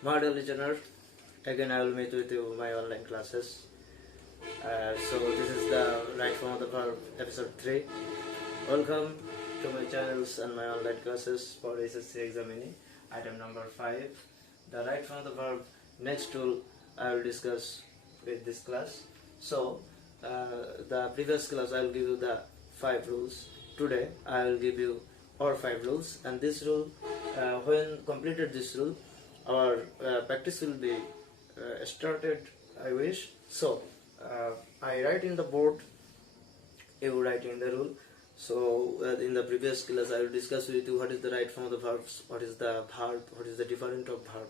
My dear listener, again I will meet with you my online classes. So this is the right form of the verb episode 3. Welcome to my channels and my online classes for SSC examining item number 5. The right form of the verb next tool I will discuss with this class. So the previous class I will give you the 5 rules. Today I will give you our 5 rules, and this rule when completed this rule our practice will be started, I wish. So I write in the board, you write in the rule. So in the previous class I will discuss with you what is the right form of the verbs, what is the verb, what is the different of verb,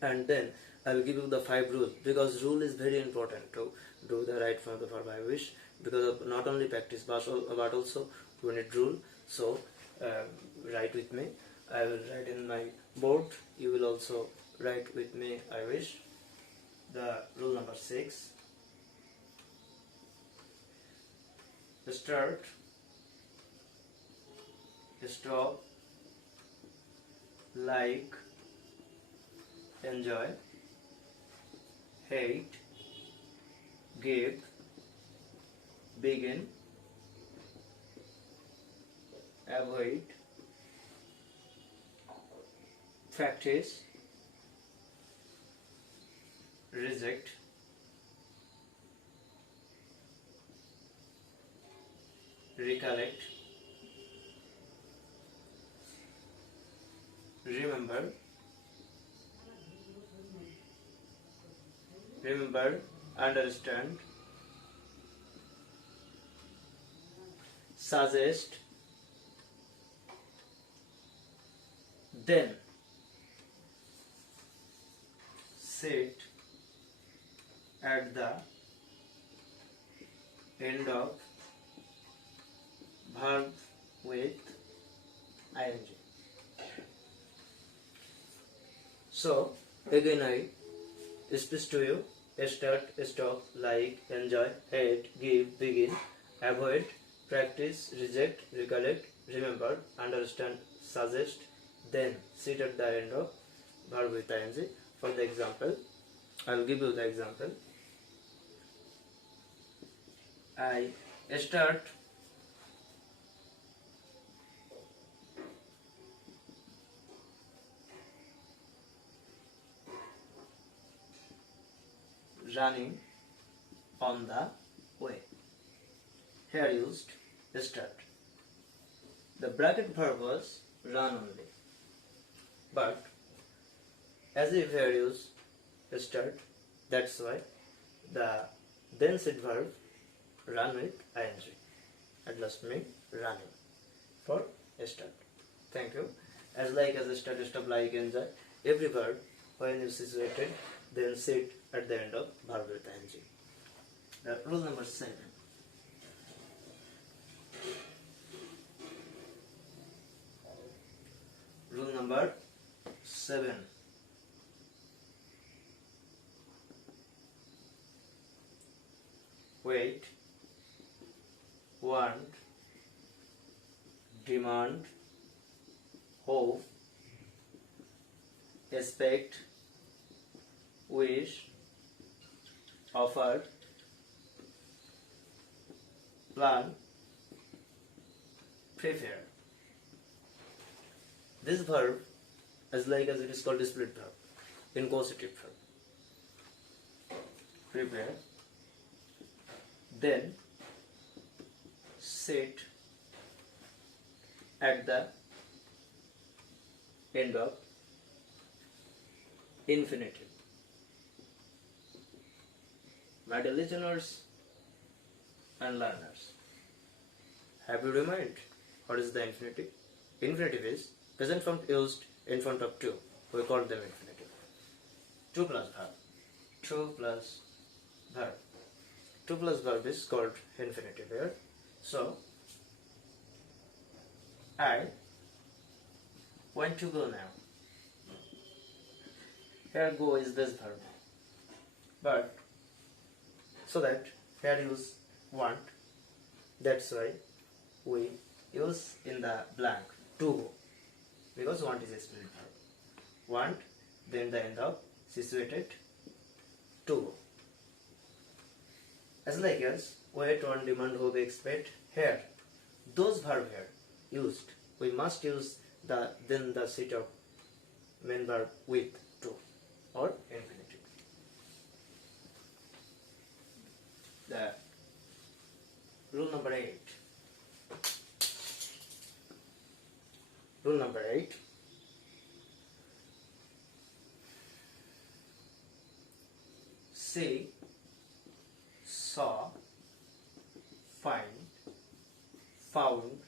and then I will give you the 5 rules, because rule is very important to do the right form of the verb, I wish, because of not only practice but also we need rule. So write with me. I will write in my board, you will also write with me, I wish. The rule number 6: start, stop, like, enjoy, hate, give, begin, avoid, practice, reject, recollect, remember, understand, suggest, then, sit at the end of verb with ing. So again I speak to you: start, stop, like, enjoy, hate, give, begin, avoid, practice, reject, recollect, remember, understand, suggest, then, sit at the end of verb with ing. For the example, I will give you the example. I start running on the way. Here used start. The bracket verb was run only, but as if here use start, that's why the then sit verb run with ing. At last mean running for start. Thank you. As like, as start, stop, like, enjoy, every verb when you situated, then sit at the end of verb with ing. Rule number 7. Rule number 7. Wait, want, demand, hope, expect, wish, offer, plan, prepare. This verb, as it is called a split verb, incausative verb. Prepare, then sit at the end of infinitive. My dear listeners and learners, have you remembered what is the infinitive? Infinitive is present form used in front of 2. We call them infinitive. 2 plus verb. 2 plus verb. 2 plus verb is called infinitive here. So, I want to go now. Here go is this verb. But, so that here use want. That's why we use in the blank to go, because want is a split verb. Want, then the end of situated to go. As like as wait, on, demand, hope, expect, here, those verb here used, we must use the then the set of main verb with to or infinitive. The rule number 8. Rule number 8. See, saw, find, found,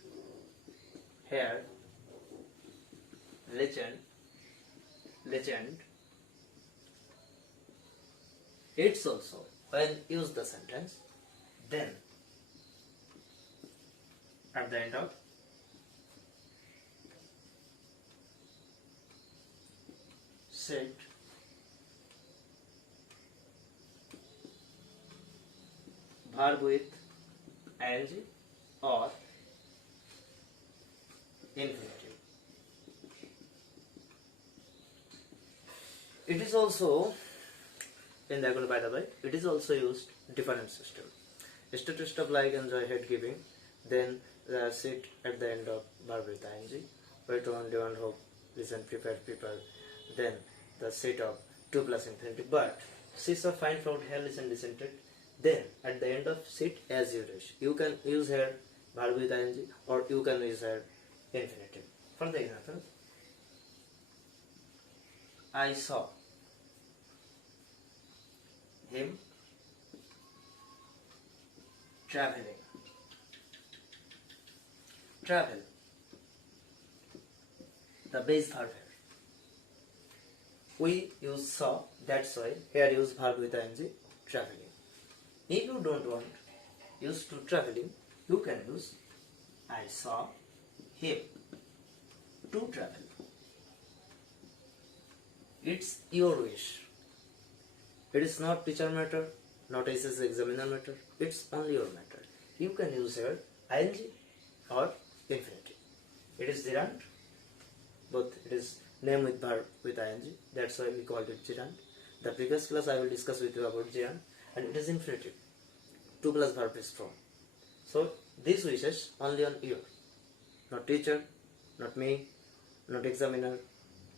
heard, legend, it's also when use the sentence, then at the end of said, verb with ing or infinitive. It is also in the by the way, it is also used different system. Stated stuff like enjoy, hate, giving, then the sit at the end of verb with ing, wait, on, demand, hope, listen, prepare, then the set of 2 plus infinitive. But see, saw, find, found, hear, listen, to, then at the end of sit as you wish. You can use here verb with ing or you can use here infinitive. For the example, I saw him traveling. Travel, the base verb here. We use saw, that's why here use verb with ing, traveling. If you don't want use to traveling, you can use I saw him to travel. It's your wish. It is not teacher matter, not SS examiner matter. It's only your matter. You can use here ing or infinitive. It is gerund. Both it is name with verb with ing. That's why we called it gerund. The previous class I will discuss with you about gerund, and it is infinitive. 2 plus verb is from. So this wishes only on you, not teacher, not me, not examiner,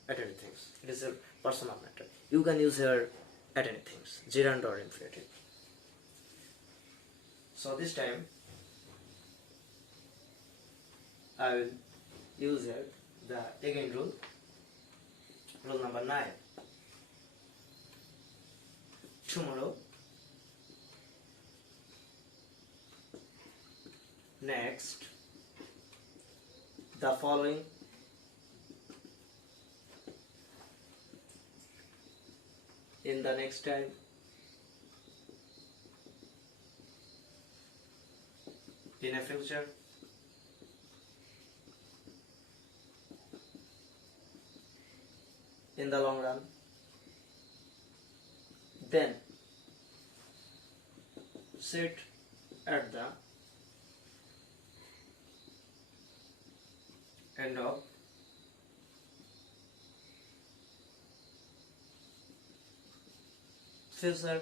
at anything. It is a personal matter. You can use here at anything, gerund or infinitive. So this time I will use here the again rule number 9. Tomorrow, next, the following, in the next time, in a future, in the long run, then sit at the end of future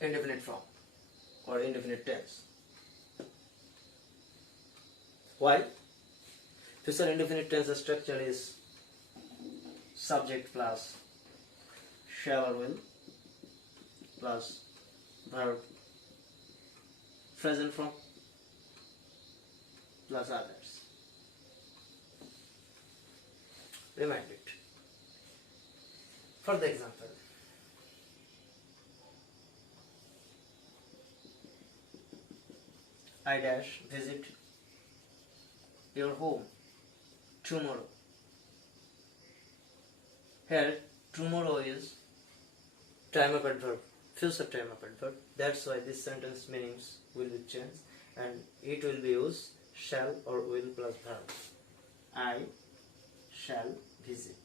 indefinite form or indefinite tense. Why? Future indefinite tense structure is subject plus shall or will plus verb present form plus others. Remind it. For the example, I dash visit your home tomorrow. Here, tomorrow is time of adverb, future time of adverb. That's why this sentence meanings will be changed and it will be used shall or will plus verb. I shall visit.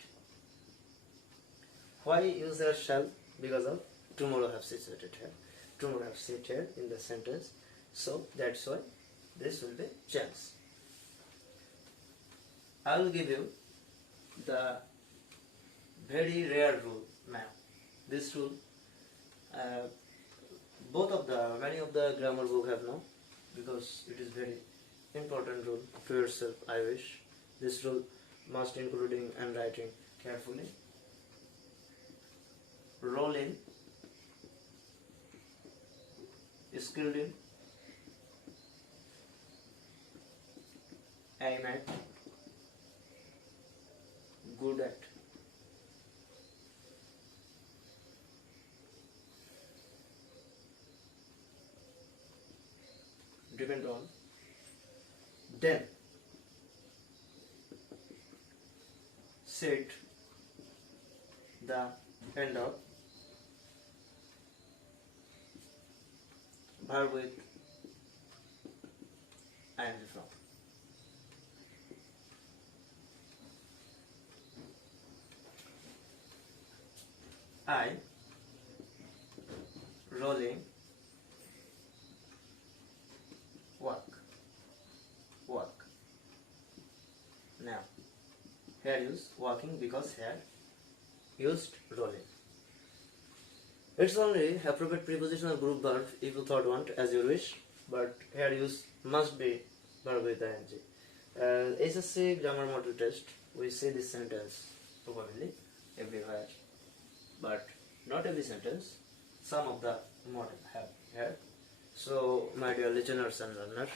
Why use a shall? Because of tomorrow have situated here. Tomorrow have sit here in the sentence. So that's why this will be changed. I will give you the very rare rule now. This rule, uh, many of the grammar book have no, because it is very important rule to yourself. I wish this rule must including and writing carefully. Roll in, skilled in, aim at, good at. Depend on. Then set the end of verb with ing from. I rolling work. Now here use walking because here used rolling. It's only appropriate prepositional group verb if you thought want as you wish, but here use must be verb with ing. SSC grammar model test, we say this sentence probably everywhere, but not every sentence. Some of the model have here. So my dear listeners and learners,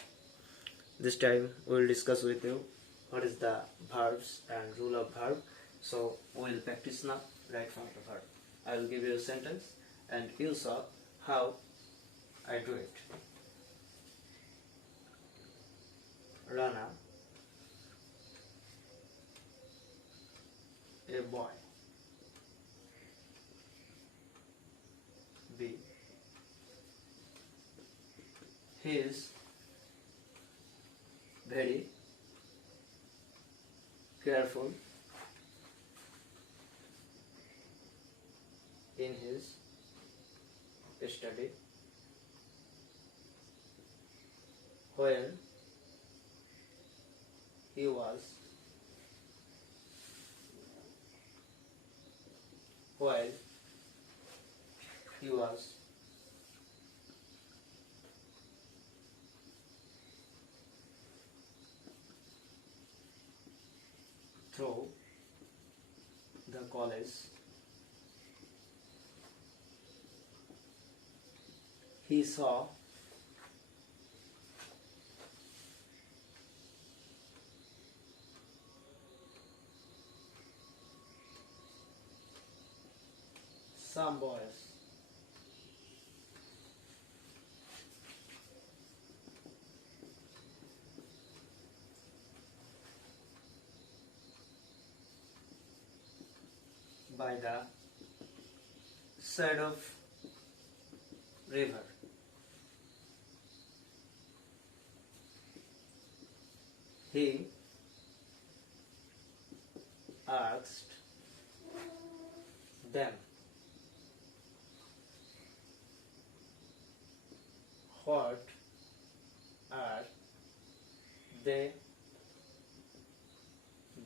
this time we will discuss with you what is the verbs and rule of verb. So we will practice now right from the verb. I will give you a sentence and you saw how I do it. Rana, a boy. B, he is very careful in his study. When he was while he was through the college, he saw some boys by the side of river. He asked them what are they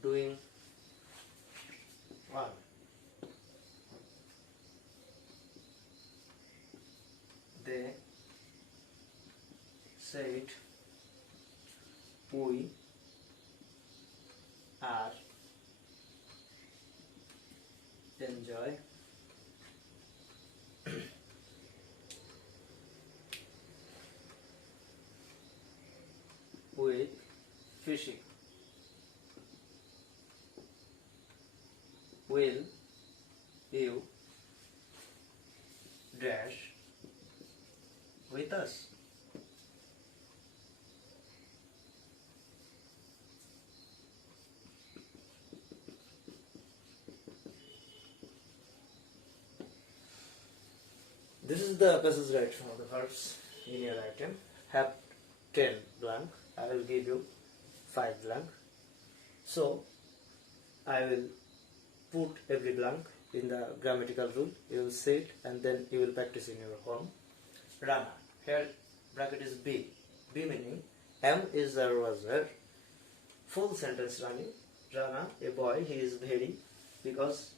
doing on. They said we are enjoy with fishing. Will you dash with us? This is the passage right from the verbs in your item. Have 10 blank. I will give you 5 blank. So I will put every blank in the grammatical rule. You will see it and then you will practice in your home. Rana. Here bracket is B. B meaning am is there was there. Full sentence running. Rana, a boy, he is very, because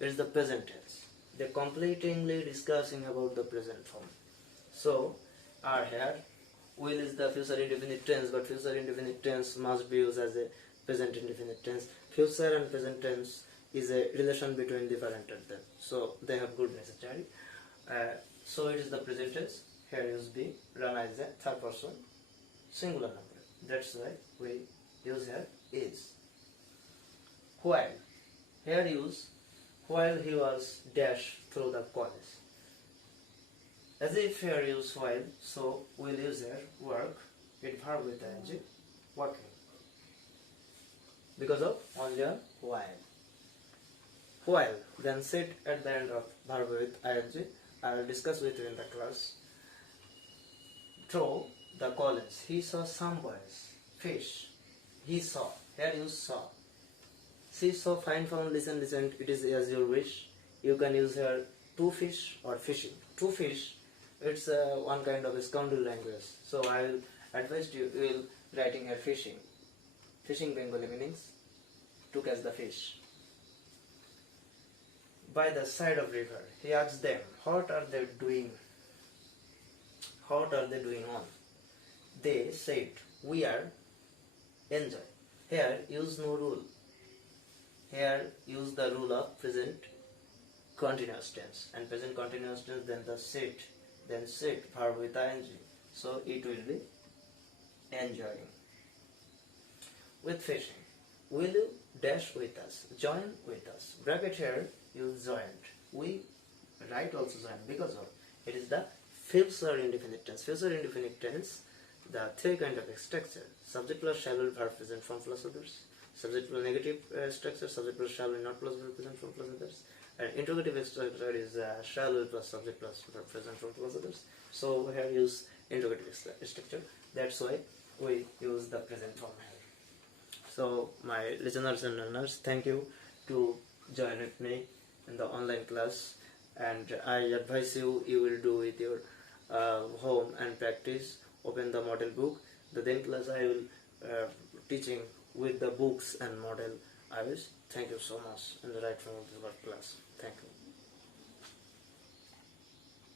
it's the present tense. They're completely discussing about the present form. So, are here, will is the future indefinite tense, but future indefinite tense must be used as a present indefinite tense. Future and present tense is a relation between different tenses. So, they have good necessary. So, it is the present tense. Here use be. Rana is a third person singular number. That's why we use here is. While. Here use while he was dash through the college. As if here use while, so we'll use here work with verb with ing, working. Because of only a while. While, then sit at the end of verb with ing. I will discuss with you in the class. Through the college, he saw some boys fish. He saw. Here use saw. See, so find, found, listen, listened. It is as your wish. You can use here to fish or fishing. To fish, it's one kind of a scoundrel language. So I will advise you will writing here fishing. Fishing Bengali meanings to catch the fish. By the side of river, he asked them, what are they doing? What are they doing on? They said, we are enjoy. Here use no rule. Here use the rule of present continuous tense, and present continuous tense, then the sit, verb with ing. So it will be enjoying. With fishing, will you dash with us, join with us? Bracket here use joined. We write also join because of it is the future indefinite tense. Future indefinite tense, the three kind of structure: subject plus shall will verb present form plus others. Subject plus negative structure, subject plus shall will not plus verb present form plus others, and interrogative structure is shall will plus subject plus verb present form plus others. So here use interrogative structure. That's why we use the present form here. So my listeners and learners, thank you to join with me in the online class, and I advise you will do with your home and practice. Open the model book. The then class I will teaching with the books and model. I wish. Thank you so much in the right from of the class. Thank you.